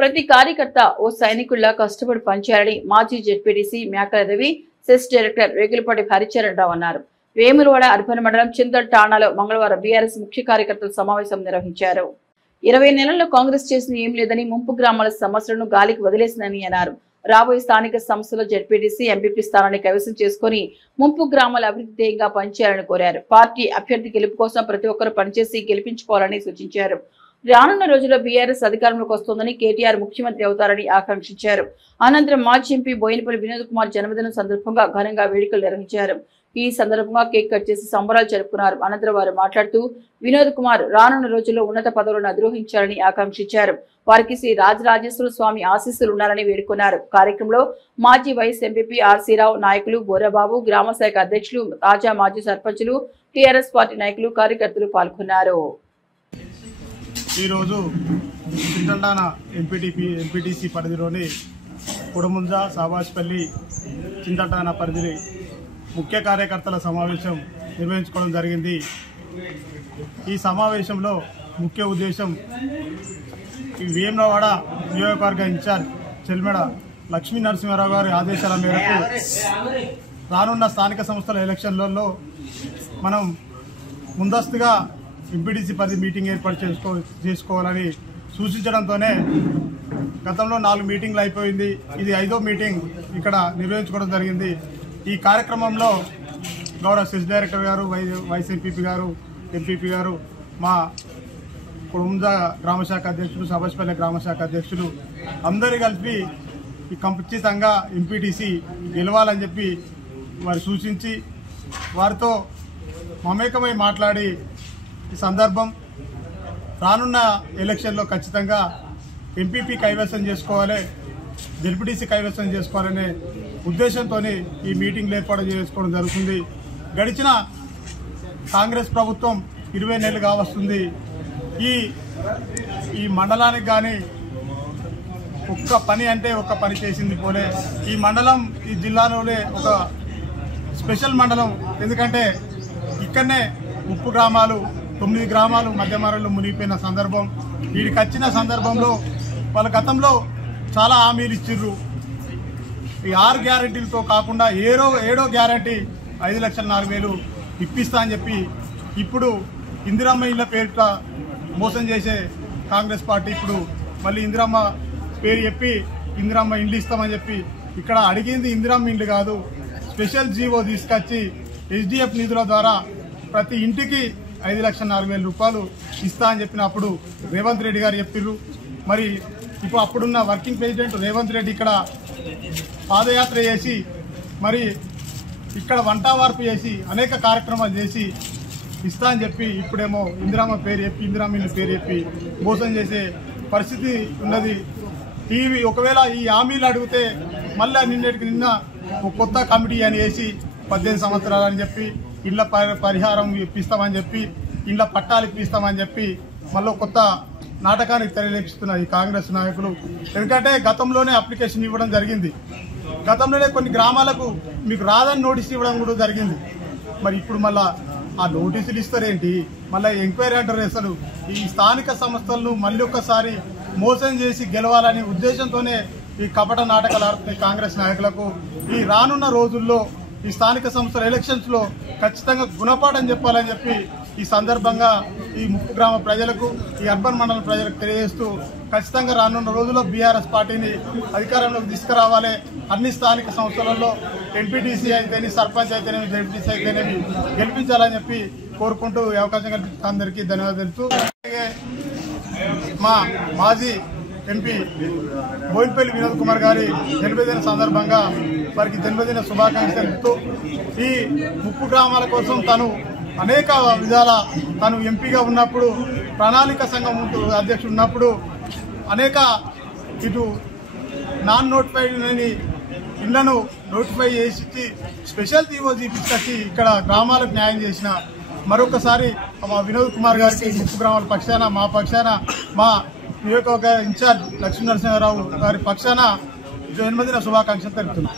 ప్రతి కార్యకర్త ఓ సైనికుల్లా కష్టపడి పనిచేయాలని మాజీ జెడ్పీటీసీ మేకల రవి, సెస్ డైరెక్టర్ రేగులపాటి హరిచరణ్ రావు అన్నారు. వేములవాడ అర్బన్ మండలం చింతల్ ఠాణాలో మంగళవారం బీఆర్ఎస్ ముఖ్య కార్యకర్తల సమావేశం నిర్వహించారు. 20 నెలల్లో కాంగ్రెస్ చేసిన ఏం లేదని, ముంపు గ్రామాల సమస్యలను గాలికి వదిలేసిందని అన్నారు. రాబోయే స్థానిక సంస్థలో జెడ్పీటీసీ, ఎంపీపీ స్థానాన్ని కైవసం చేసుకుని ముంపు గ్రామాల అభివృద్ధి ధ్యేయంగా పనిచేయాలని కోరారు. పార్టీ అభ్యర్థి గెలుపు కోసం ప్రతి ఒక్కరూ పనిచేసి గెలిపించుకోవాలని సూచించారు. రానున్న రోజుల్లో బీఆర్ఎస్ అధికారంలోకి వస్తోందని, కేటీఆర్ ముఖ్యమంత్రి అవుతారని ఆకాంక్షించారు. అనంతరం మాజీ ఎంపీ బోయినపల్లి వినోద్ కుమార్ జన్మదినం సందర్భంగా ఘనంగా వేడుకలు నిర్వహించారు. ఈ సందర్భంగా కేక్ కట్ చేసి సంబరాలు జరుపుకున్నారు. అనంతరం వారు మాట్లాడుతూ వినోద్ కుమార్ రానున్న రోజుల్లో ఉన్నత పదవులను అధిరోహించాలని ఆకాంక్షించారు. వారికి శ్రీ రాజరాజేశ్వర స్వామి ఆశీస్సులు ఉండాలని వేడుకున్నారు. కార్యక్రమంలో మాజీ వైస్ ఎంపీపీ ఆర్సీ రావు, నాయకులు బోరబాబు, గ్రామ శాఖ అధ్యక్షులు, తాజా మాజీ సర్పంచులు, టీఆర్ఎస్ పార్టీ నాయకులు, కార్యకర్తలు పాల్గొన్నారు. ఈరోజు చింతల్టాన ఎంపీటీసీ పరిధిలోని కుడముంజ, సాబాష్పల్లి, చింతల్టాన పరిధి ముఖ్య కార్యకర్తల సమావేశం నిర్వహించుకోవడం జరిగింది. ఈ సమావేశంలో ముఖ్య ఉద్దేశం వేములవాడ నియోజకవర్గ ఇన్ఛార్జ్ చెల్మెడ లక్ష్మీ నరసింహారావు గారి ఆదేశాల మేరకు రానున్న స్థానిక సంస్థల ఎలక్షన్లలో మనం ముందస్తుగా ఎంపీటీసీ పరిధి మీటింగ్ ఏర్పాటు చేసుకోవాలని సూచించడంతోనే గతంలో 4 మీటింగ్లు అయిపోయింది. ఇది 5వ మీటింగ్ ఇక్కడ నిర్వహించుకోవడం జరిగింది. ఈ కార్యక్రమంలో గౌరవ సెస్ డైరెక్టర్ గారు, వైస్ ఎంపీపీ గారు, ఎంపీపీ గారు, మా కుడుముంజ గ్రామశాఖ అధ్యక్షులు, సభాష్పల్లి గ్రామశాఖ అధ్యక్షులు అందరూ కలిపి ఈ ఖచ్చితంగా ఎంపీటీసీ గెలవాలని చెప్పి వారు సూచించి వారితో మమేకమై మాట్లాడి ఈ సందర్భం రానున్న ఎలక్షన్లో ఖచ్చితంగా ఎంపీపీ కైవసం చేసుకోవాలి, జెడ్పీటీసీ కైవసం చేసుకోవాలనే ఉద్దేశంతో ఈ మీటింగ్లు ఏర్పాటు చేసుకోవడం జరుగుతుంది. గడిచిన కాంగ్రెస్ ప్రభుత్వం 20 నెలలుగా వస్తుంది. ఈ మండలానికి కానీ ఒక్క పని అంటే ఒక్క పని చేసింది పోలే. ఈ మండలం ఈ జిల్లాలోనే ఒక స్పెషల్ మండలం. ఎందుకంటే ఇక్కడనే ముప్పు గ్రామాలు, 9 గ్రామాలు మధ్యమారులు మునిగిపోయిన సందర్భం. వీడికి వచ్చిన సందర్భంలో వాళ్ళ గతంలో చాలా హామీలు ఇచ్చిర్రు. ఈ 6 గ్యారెంటీలతో కాకుండా ఏడో గ్యారెంటీ 5,04,000 ఇప్పిస్తా అని చెప్పి ఇప్పుడు ఇందిరమ్మ ఇళ్ల పేరిట మోసం చేసే కాంగ్రెస్ పార్టీ ఇప్పుడు మళ్ళీ ఇందిరమ్మ పేరు చెప్పి ఇందిరమ్మ ఇండ్లు ఇస్తామని చెప్పి ఇక్కడ అడిగింది ఇందిరమ్మ ఇండ్లు కాదు, స్పెషల్ జీవో తీసుకొచ్చి SDF నిధుల ద్వారా ప్రతి ఇంటికి 5,04,000 రూపాయలు ఇస్తా అని చెప్పినప్పుడు రేవంత్ రెడ్డి గారు చెప్పిర్రు. మరి ఇప్పుడు అప్పుడున్న వర్కింగ్ ప్రెసిడెంట్ రేవంత్ రెడ్డి ఇక్కడ పాదయాత్ర చేసి మరి ఇక్కడ వంటవార్పు చేసి అనేక కార్యక్రమాలు చేసి ఇస్తా అని చెప్పి ఇప్పుడేమో ఇందిరమ్మ పేరు చెప్పి ఇందిరమ్మ ఇల్లు పేరు చెప్పి మోసం చేసే పరిస్థితి ఉన్నది. ఒకవేళ ఈ హామీలు అడిగితే మళ్ళీ నిన్న కొత్త కమిటీ అని వేసి 18 సంవత్సరాలు అని చెప్పి ఇళ్ల పరిహారం ఇప్పిస్తామని చెప్పి ఇళ్ల పట్టాలు ఇప్పిస్తామని చెప్పి మళ్ళీ కొత్త నాటకానికి తెరలేపిస్తున్నారు ఈ కాంగ్రెస్ నాయకులు. ఎందుకంటే గతంలోనే అప్లికేషన్ ఇవ్వడం జరిగింది. గతంలోనే కొన్ని గ్రామాలకు మీకు రాదని నోటీసులు ఇవ్వడం కూడా జరిగింది. మరి ఇప్పుడు మళ్ళా ఆ నోటీసులు ఇస్తారేంటి, మళ్ళీ ఎంక్వైరీ అంటారు. అసలు ఈ స్థానిక సంస్థలను మళ్ళీ ఒక్కసారి మోసం చేసి గెలవాలనే ఉద్దేశంతోనే ఈ కపట నాటకాలు ఆడుతున్న కాంగ్రెస్ నాయకులకు ఈ రానున్న రోజుల్లో ఈ స్థానిక సంస్థల ఎలక్షన్స్ లో ఖచ్చితంగా గుణపాఠం చెప్పాలని చెప్పి ఈ సందర్భంగా ఈ ముప్పు గ్రామ ప్రజలకు, ఈ అర్బన్ మండలం ప్రజలకు తెలియజేస్తూ ఖచ్చితంగా రానున్న రోజుల్లో బీఆర్ఎస్ పార్టీని అధికారంలోకి తీసుకురావాలి. అన్ని స్థానిక సంస్థలలో ఎంపీటీసీ అయితేనే, సర్పంచ్ అయితేనేమి, జెడ్పీటీసీ అయితేనేమి గెలిపించాలని చెప్పి కోరుకుంటూ ఈ అవకాశం కల్పించిన అందరికీ ధన్యవాదాలు తెలుపుతూ మా మాజీ ఎంపీ బోయినపల్లి వినోద్ కుమార్ గారి జన్మదిన సందర్భంగా వారికి జన్మదిన శుభాకాంక్షలు తెలుపుతూ ఈ ముప్పు గ్రామాల కోసం తను అనేక విధాల తను ఎంపీగా ఉన్నప్పుడు, ప్రణాళిక సంఘం అధ్యక్షుడు ఉన్నప్పుడు అనేక ఇటు నాన్ నోటిఫైడ్ లేని ఇళ్లను నోటిఫై చేసి స్పెషల్ జీవో తీసుకొచ్చి ఇక్కడ గ్రామాలకు న్యాయం చేసిన మరొకసారి మా వినోద్ కుమార్ గారికి ముప్పు గ్రామాల పక్షాన, మా పక్షాన, మా నియోజకవర్గ ఇన్ఛార్జ్ లక్ష్మీ నరసింహారావు గారి పక్షాన జన్మదిన శుభాకాంక్షలు తెలుపుతున్నాం.